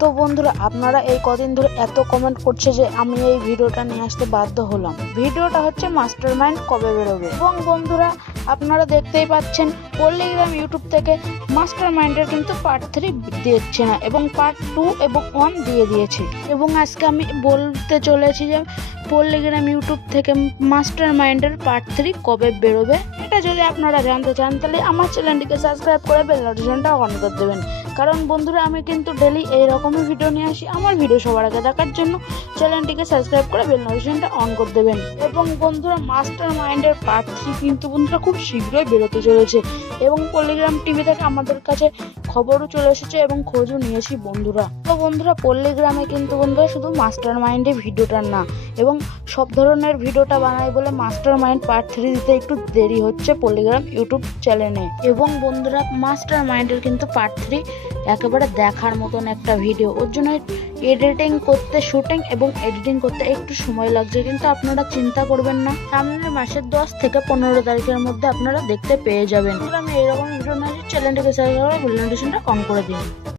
তো বন্ধুরা, আপনারা এই কদিন ধরে এত কমেন্ট করছে যে আমি এই ভিডিওটা নিয়ে আসতে বাধ্য হলাম। ভিডিওটা হচ্ছে মাস্টারমাইন্ড কবে বেরোবে। এবং বন্ধুরা, আপনারা দেখতেই পাচ্ছেন পল্লিগ্রাম ইউটিউব থেকে মাস্টারমাইন্ডের কিন্তু পার্ট 3 দিচ্ছে না এবং পার্ট 2 এবং 1 দিয়ে দিয়েছে। এবং আজকে আমি বলতে চলেছি যে পল্লিগ্রাম ইউটিউব থেকে মাস্টারমাইন্ডের পার্ট 3 কবে বেরোবে। এটা যদি আপনারা জানতে চান তাহলে আমার চ্যানেলটিকে সাবস্ক্রাইব করে বেল নোটিফিকেশনটা অন করে দেবেন। কারণ বন্ধুরা, আমি কিন্তু ডেলি এইরকমই ভিডিও নিয়ে আসি। আমার ভিডিও সবার আগে দেখার জন্য চ্যানেলটিকে সাবস্ক্রাইব করে বেল নোটিফিকেশনটা অন করে দেবেন। এবং বন্ধুরা, মাস্টারমাইন্ডের পার্ট 3 কিন্তু বন্ধুরা খুব শীঘ্রই বেরোতে চলেছে এবং পল্লিগ্রাম টিভি থেকে আমাদের কাছে খবরও চলে এসেছে এবং খোঁজও নিয়েছি বন্ধুরা। তো বন্ধুরা, পল্লিগ্রামে কিন্তু বন্ধুরা শুধু মাস্টারমাইন্ডের ভিডিওটা না এবং সব ধরনের ভিডিওটা বানাই বলে মাস্টারমাইন্ড পার্ট 3 দিতে একটু দেরি হচ্ছে পল্লিগ্রাম ইউটিউব চ্যানেলে। এবং বন্ধুরা, মাস্টারমাইন্ডের কিন্তু পার্ট 3 একেবারে দেখার মতন একটা ভিডিও। ওর জন্য এডিটিং করতে, শুটিং এবং এডিটিং করতে একটু সময় লাগছে, কিন্তু আপনারা চিন্তা করবেন না, সামনের মাসের 10 থেকে 15 তারিখের মধ্যে আপনারা দেখতে পেয়ে যাবেন। আমি এইরকম ভিডিও নিয়ে চ্যানেলটিকে সাবস্ক্রাইব করে বেল নোটিফিকেশনটা অন করে দিন।